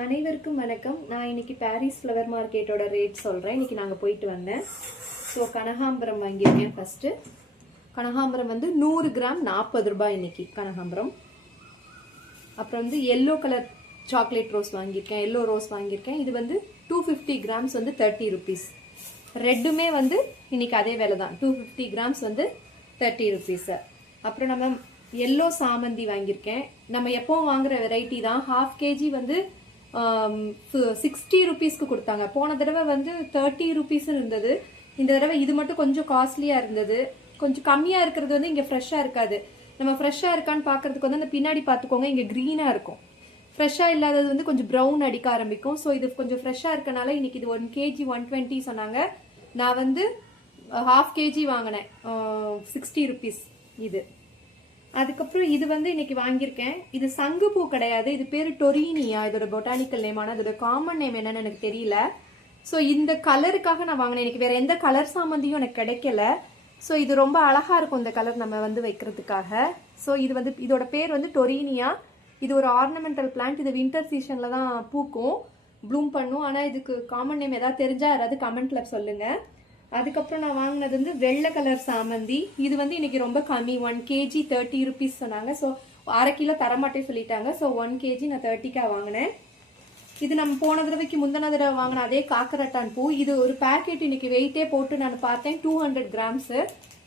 அனைவருக்கும் வணக்கம். நான் இன்னைக்கு பாரிஸ் ஃப்ளவர் மார்க்கெட்டோட ரேட் சொல்றேன். இன்னைக்கு நாங்க போயிட்டு வந்தேன். ஸோ கனகாம்பரம் வாங்கியிருக்கேன். ஃபர்ஸ்ட் கனகாம்பரம் வந்து 100 கிராம் 40 ரூபாய் இன்னைக்கு கனகாம்பரம். அப்புறம் வந்து எல்லோ கலர் சாக்லேட் ரோஸ் வாங்கியிருக்கேன், எல்லோ ரோஸ் வாங்கியிருக்கேன். இது வந்து 250 கிராம்ஸ் வந்து 30 ருபீஸ். ரெட்டுமே வந்து இன்னைக்கு அதே விலை தான், 250 கிராம்ஸ் வந்து 30 ருபீஸ். அப்புறம் நம்ம எல்லோ சாமந்தி வாங்கியிருக்கேன். நம்ம எப்பவும் வாங்குற வெரைட்டி தான். ஹாஃப் கேஜி வந்து 60 ருபீஸ்க்கு கொடுத்தாங்க. போன தடவை வந்து 30 ருபீஸ் இருந்தது. இந்த தடவை இது மட்டும் கொஞ்சம் காஸ்ட்லியா இருந்தது. கொஞ்சம் கம்மியா இருக்கிறது வந்து இங்க ஃப்ரெஷ்ஷா இருக்காது. நம்ம ஃப்ரெஷ்ஷா இருக்கான்னு பாக்குறதுக்கு வந்து அந்த பின்னாடி பாத்துக்கோங்க, இங்க கிரீனா இருக்கும். ஃப்ரெஷ்ஷா இல்லாதது வந்து கொஞ்சம் ப்ரௌன் அடிக்க ஆரம்பிக்கும். ஸோ இது கொஞ்சம் ஃப்ரெஷ்ஷா இருக்கனால இன்னைக்கு இது 1 கேஜி 120 சொன்னாங்க. நான் வந்து ஹாஃப் கேஜி வாங்கினேன், 60 ருபீஸ் இது. அதுக்கப்புறம் இது வந்து இன்னைக்கு வாங்கியிருக்கேன். இது சங்குப்பூ கிடையாது, இது பேரு டொரினியா. இதோட பொட்டானிக்கல் நேம். ஆனால் இதோட காமன் நேம் என்னன்னு எனக்கு தெரியல. ஸோ இந்த கலருக்காக நான் வாங்கினேன். எனக்கு வேற எந்த கலர் சாமந்தியும் எனக்கு கிடைக்கல. ஸோ இது ரொம்ப அழகா இருக்கும் இந்த கலர் நம்ம வந்து வைக்கிறதுக்காக. ஸோ இது வந்து இதோட பேர் வந்து டொரினியா. இது ஒரு ஆர்னமெண்டல் பிளான்ட். இது வின்டர் சீசன்ல தான் பூக்கும், ப்ளூம் பண்ணும். ஆனால் இதுக்கு காமன் நேம் ஏதாவது தெரிஞ்சா யாராவது கமெண்ட்ல சொல்லுங்க. அதுக்கப்புறம் நான் வாங்கினது வந்து வெள்ளை கலர் சாமந்தி. இது வந்து இன்னைக்கு ரொம்ப கம்மி, 1 கேஜி 30 ருபீஸ் சொன்னாங்க. ஸோ அரை கிலோ தரமாட்டே சொல்லிட்டாங்க. ஸோ 1 கேஜி நான் 30க்கா வாங்கினேன். இது நம்ம போன தடவைக்கு முந்தின தடவை வாங்கின அதே காக்கரட்டான் பூ. இது ஒரு பேக்கெட் இன்னைக்கு வெயிட்டே போட்டு நான் பார்த்தேன், 200 கிராம்ஸ்.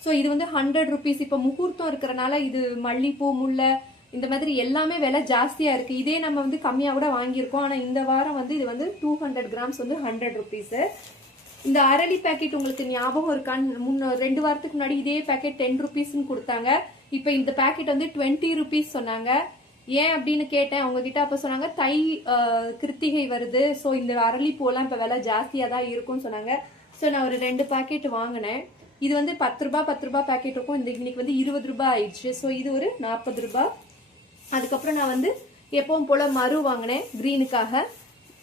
ஸோ இது வந்து 100 ருபீஸ். இப்போ முகூர்த்தம் இருக்கிறனால இது மல்லிப்பூ, முல்லை இந்த மாதிரி எல்லாமே விலை ஜாஸ்தியா இருக்கு. இதே நம்ம வந்து கம்மியா கூட வாங்கியிருக்கோம். ஆனா இந்த வாரம் வந்து இது வந்து 200 கிராம்ஸ் வந்து 100 ருபீஸ். இந்த அரளி பேக்கெட் உங்களுக்கு ஞாபகம் இருக்கான்னு, 2 வாரத்துக்கு முன்னாடி இதே பேக்கெட் 10 ருபீஸ்ன்னு கொடுத்தாங்க. இப்ப இந்த பேக்கெட் வந்து 20 ருபீஸ் சொன்னாங்க. ஏன் அப்படின்னு கேட்டேன் அவங்க கிட்ட. அப்ப சொன்னாங்க தை கிருத்திகை வருது, சோ இந்த அரளி பூலாம் இப்ப விலை ஜாஸ்தியா தான் இருக்கும்னு சொன்னாங்க. சோ நான் ஒரு 2 பேக்கெட் வாங்கினேன். இது வந்து 10 ரூபாய் பேக்கெட் இருக்கும். இந்த இன்னைக்கு வந்து 20 ரூபாய் ஆயிடுச்சு. சோ இது ஒரு 40 ரூபாய். அதுக்கப்புறம் நான் வந்து எப்பவும் போல மரு வாங்கினேன் கிரீனுக்காக.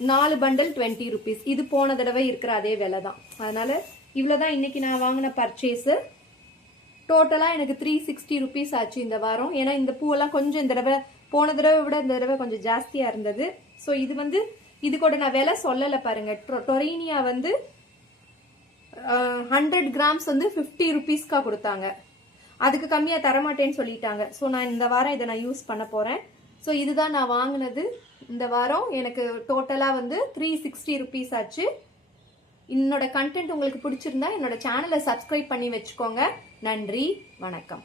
4 பண்டல் 20 ருபீஸ். இது போன தடவை இருக்கிற அதே விலை தான். அதனால இவ்வளவுதான் இன்னைக்கு நான் வாங்கின பர்ச்சேஸ். டோட்டலா எனக்கு 360 ருபீஸ் ஆச்சு இந்த வாரம். ஏன்னா இந்த பூவெல்லாம் கொஞ்சம் இந்த தடவை போன தடவை விட இந்த தடவை கொஞ்சம் ஜாஸ்தியா இருந்தது. ஸோ இது வந்து இது கூட நான் விலை சொல்லல பாருங்க. டொரினியா வந்து 100 கிராம்ஸ் வந்து 50 ருபீஸ்க்கா கொடுத்தாங்க. அதுக்கு கம்மியா தரமாட்டேன்னு சொல்லிட்டாங்க. ஸோ நான் இந்த வாரம் இதை நான் யூஸ் பண்ண போறேன். ஸோ இதுதான் நான் வாங்கினது இந்த வாரம். எனக்கு டோட்டலா வந்து 360 ருபீஸ் ஆச்சு. என்னோட கண்டென்ட் உங்களுக்கு பிடிச்சிருந்தா என்னோட சேனலை சப்ஸ்கிரைப் பண்ணி வச்சுக்கோங்க. நன்றி, வணக்கம்.